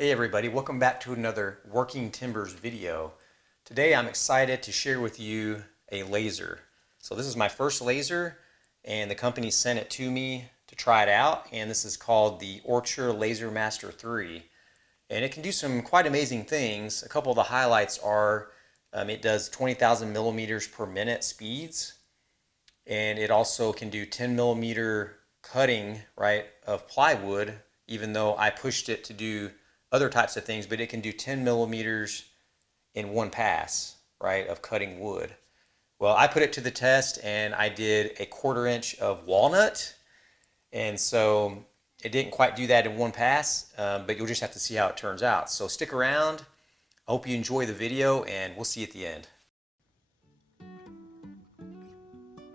Hey everybody, welcome back to another Working Timbers video. Today I'm excited to share with you a laser. So this is my first laser and the company sent it to me to try it out, and this is called the Orture LM3. And it can do some quite amazing things. A couple of the highlights are it does 20,000 millimeters per minute speeds, and it also can do 10 millimeter cutting, right, of plywood, even though I pushed it to do other types of things, but it can do 10 millimeters in one pass, right, of cutting wood. Well, I put it to the test and I did a 1/4 inch of walnut, and so it didn't quite do that in one pass, but you'll just have to see how it turns out. So stick around. I hope you enjoy the video, and we'll see you at the end.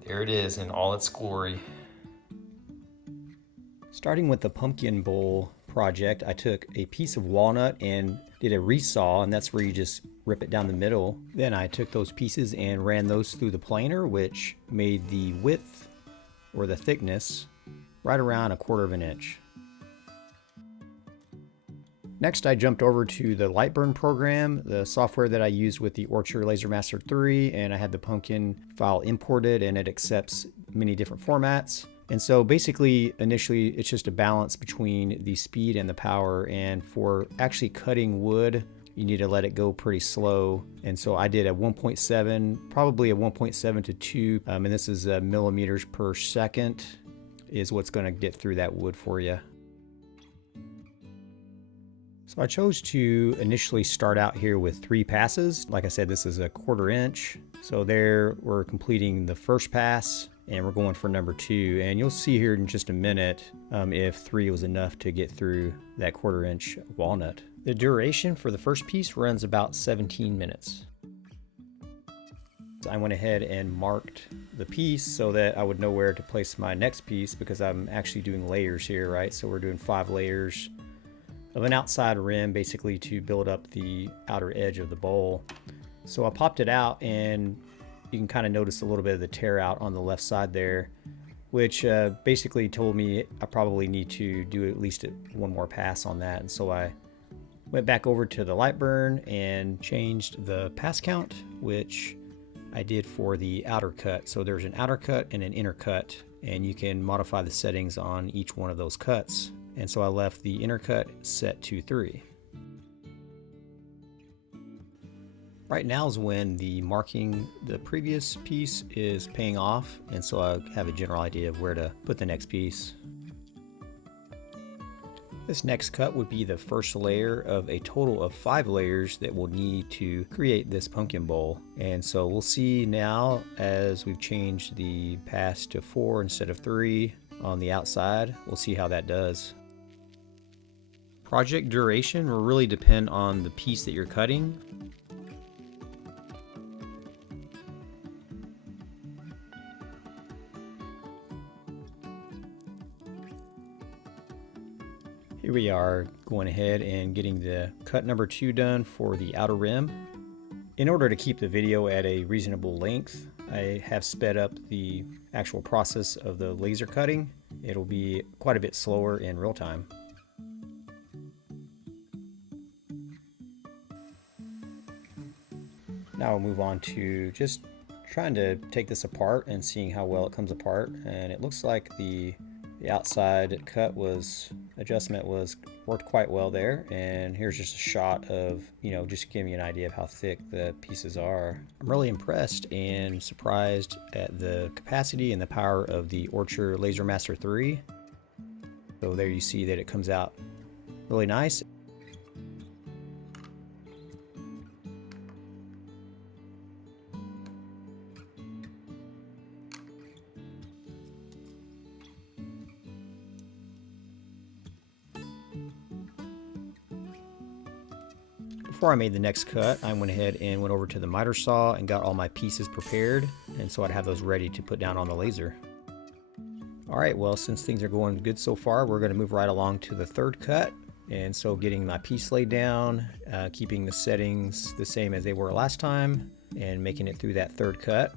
There it is in all its glory. Starting with the pumpkin bowl project, I took a piece of walnut and did a resaw, and that's where you just rip it down the middle. Then I took those pieces and ran those through the planer, which made the width or the thickness right around 1/4 inch. Next, I jumped over to the Lightburn program, the software that I used with the Orture LM3, and I had the pumpkin file imported, and it accepts many different formats. And so basically, initially, it's just a balance between the speed and the power. And for actually cutting wood, you need to let it go pretty slow. And so I did a 1.7, probably a 1.7 to 2, and this is millimeters per second is what's going to get through that wood for you. So I chose to initially start out here with 3 passes. Like I said, this is a 1/4 inch. So there we're completing the first pass, and we're going for number 2. And you'll see here in just a minute if 3 was enough to get through that 1/4 inch walnut. The duration for the first piece runs about 17 minutes. So I went ahead and marked the piece so that I would know where to place my next piece, because I'm actually doing layers here, right? So we're doing 5 layers of an outside rim, basically to build up the outer edge of the bowl. So I popped it out, and you can kind of notice a little bit of the tear out on the left side there, which basically told me I probably need to do at least one more pass on that. And so I went back over to the Lightburn and changed the pass count, which I did for the outer cut. So there's an outer cut and an inner cut, and you can modify the settings on each one of those cuts. And so I left the inner cut set to 3. Right now is when the marking the previous piece is paying off, and so I have a general idea of where to put the next piece. This next cut would be the first layer of a total of 5 layers that we'll need to create this pumpkin bowl. And so we'll see now, as we've changed the pass to 4 instead of 3 on the outside, we'll see how that does. Project duration will really depend on the piece that you're cutting. Here we are going ahead and getting the cut number 2 done for the outer rim. In order to keep the video at a reasonable length, I have sped up the actual process of the laser cutting. It'll be quite a bit slower in real time. Now we'll move on to just trying to take this apart and seeing how well it comes apart. And it looks like the outside cut adjustment worked quite well there. And here's just a shot of, just giving you an idea of how thick the pieces are. I'm really impressed and surprised at the capacity and the power of the Orture LM3. So there you see that it comes out really nice. Before I made the next cut, I went ahead and went over to the miter saw and got all my pieces prepared, and so I'd have those ready to put down on the laser. Alright, well, since things are going good so far, we're going to move right along to the third cut. And so getting my piece laid down, keeping the settings the same as they were last time, and making it through that third cut.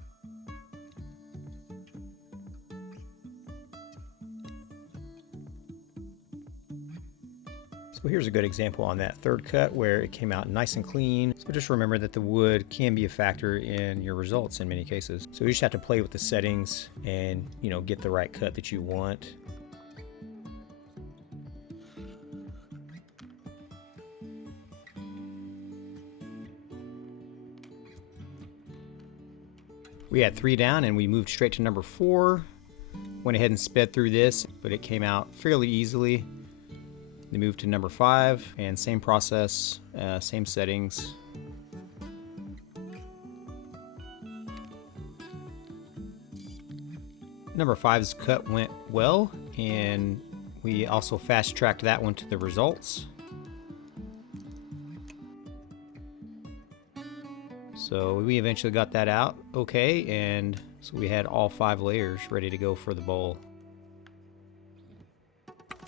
So So here's a good example on that third cut where it came out nice and clean. So just remember that the wood can be a factor in your results in many cases. So you just have to play with the settings and, you know, get the right cut that you want. We had 3 down and we moved straight to number 4. Went ahead and sped through this, but it came out fairly easily. They moved to number 5 and same process, same settings. Number 5's cut went well, and we also fast tracked that one to the results. So we eventually got that out okay, and so we had all 5 layers ready to go for the bowl.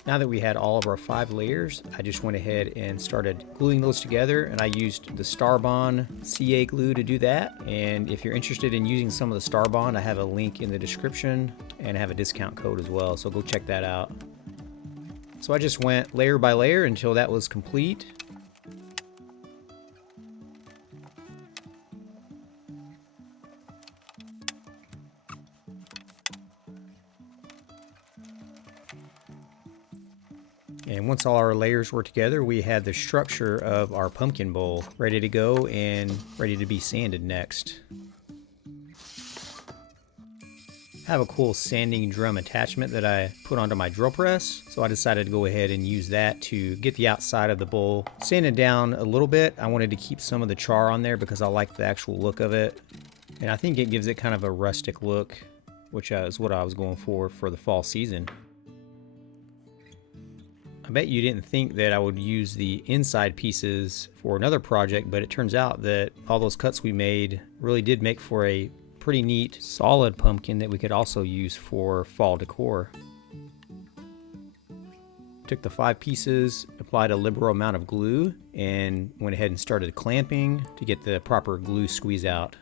Now that we had all of our 5 layers, I just went ahead and started gluing those together, and I used the STARBOND CA glue to do that. And if you're interested in using some of the STARBOND, I have a link in the description and I have a discount code as well, so go check that out. So I just went layer by layer until that was complete. And once all our layers were together, we had the structure of our pumpkin bowl ready to go and ready to be sanded next. I have a cool sanding drum attachment that I put onto my drill press, so I decided to go ahead and use that to get the outside of the bowl sanded down a little bit. I wanted to keep some of the char on there because I like the actual look of it, and I think it gives it kind of a rustic look, which is what I was going for the fall season. I bet you didn't think that I would use the inside pieces for another project, but it turns out that all those cuts we made really did make for a pretty neat solid pumpkin that we could also use for fall decor. Took the 5 pieces, applied a liberal amount of glue, and went ahead and started clamping to get the proper glue squeeze out.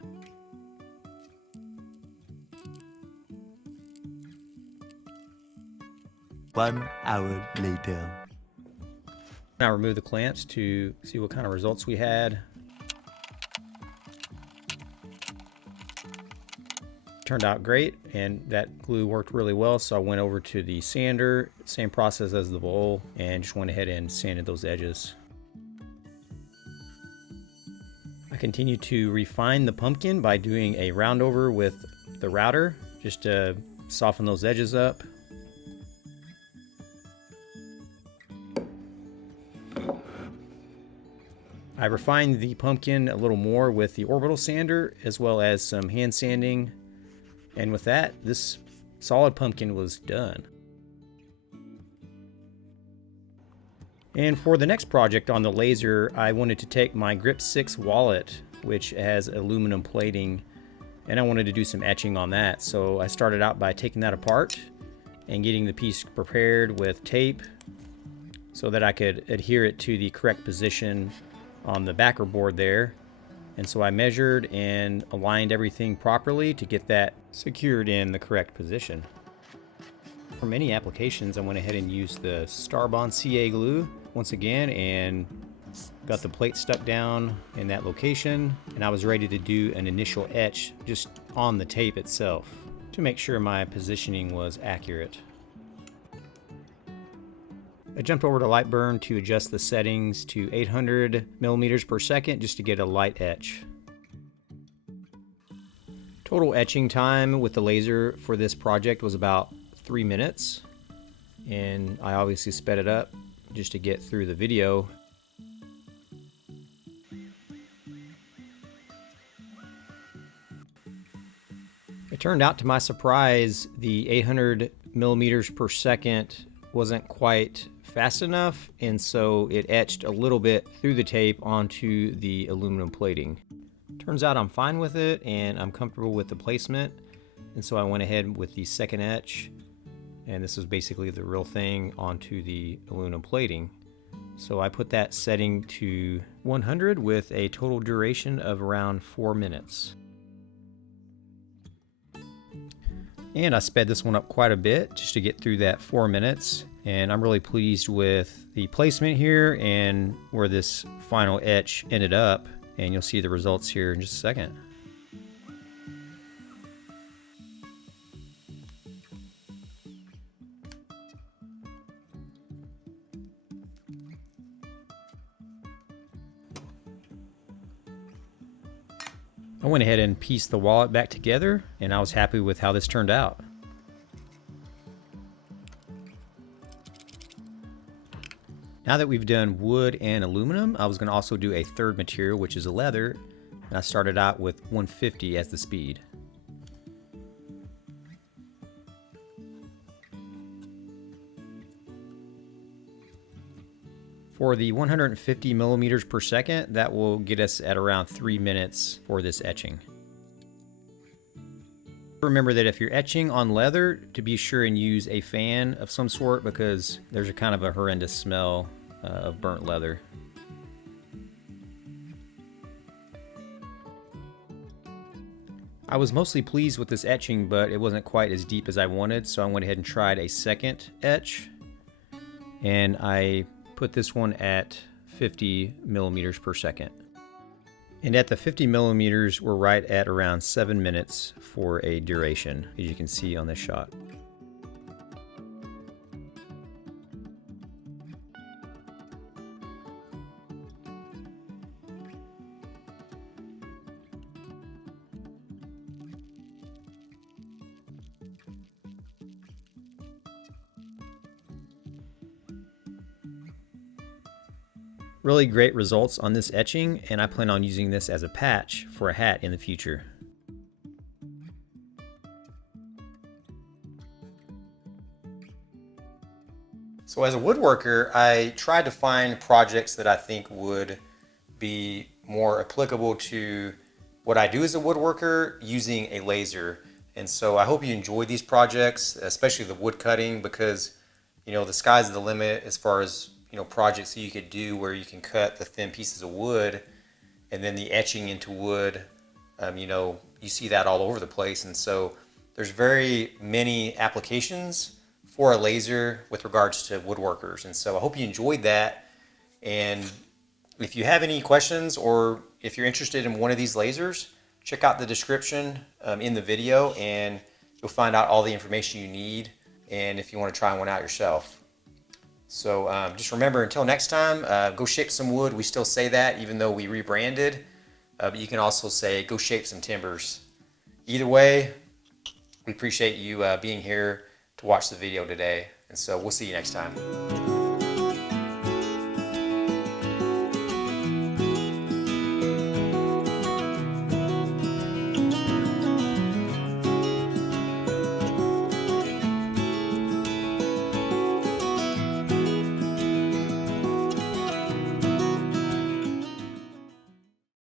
One hour later. Now remove the clamps to see what kind of results we had. Turned out great, and that glue worked really well, so I went over to the sander, same process as the bowl, and just went ahead and sanded those edges. I continued to refine the pumpkin by doing a round over with the router just to soften those edges up. I refined the pumpkin a little more with the orbital sander as well as some hand sanding, and with that, this solid pumpkin was done. And for the next project on the laser, I wanted to take my Grip 6 wallet, which has aluminum plating, and I wanted to do some etching on that. So I started out by taking that apart and getting the piece prepared with tape so that I could adhere it to the correct position on the backer board there. And so I measured and aligned everything properly to get that secured in the correct position. For many applications, I went ahead and used the STARBOND CA glue once again and got the plate stuck down in that location, and I was ready to do an initial etch just on the tape itself to make sure my positioning was accurate. I jumped over to Lightburn to adjust the settings to 800 millimeters per second just to get a light etch. Total etching time with the laser for this project was about 3 minutes, and I obviously sped it up just to get through the video. It turned out, to my surprise, the 800 millimeters per second wasn't quite fast enough, and so it etched a little bit through the tape onto the aluminum plating. Turns out I'm fine with it and I'm comfortable with the placement, and so I went ahead with the second etch, and this is basically the real thing onto the aluminum plating. So I put that setting to 100 with a total duration of around 4 minutes. And I sped this one up quite a bit just to get through that 4 minutes, And I'm really pleased with the placement here and where this final etch ended up. And you'll see the results here in just a second. I went ahead and pieced the wallet back together, and I was happy with how this turned out. Now that we've done wood and aluminum, I was going to also do a third material, which is a leather, and I started out with 150 as the speed. For the 150 millimeters per second, that will get us at around 3 minutes for this etching. Remember that if you're etching on leather, to be sure and use a fan of some sort, because there's a kind of a horrendous smell of burnt leather. I was mostly pleased with this etching, but it wasn't quite as deep as I wanted, so I went ahead and tried a second etch, and I put this one at 50 millimeters per second. And at the 50 millimeters, we're right at around 7 minutes for a duration, as you can see on this shot. Really great results on this etching, and I plan on using this as a patch for a hat in the future. So as a woodworker, I tried to find projects that I think would be more applicable to what I do as a woodworker using a laser. And so I hope you enjoy these projects, especially the wood cutting, because the sky's the limit as far as projects that you could do where you can cut the thin pieces of wood, and then the etching into wood, you see that all over the place. And so there's very many applications for a laser with regards to woodworkers. And so I hope you enjoyed that. And if you have any questions, or if you're interested in one of these lasers, check out the description in the video, and you'll find out all the information you need, and if you want to try one out yourself. So just remember, until next time, go shape some wood. We still say that even though we rebranded, but you can also say go shape some timbers. Either way, we appreciate you being here to watch the video today, and so we'll see you next time.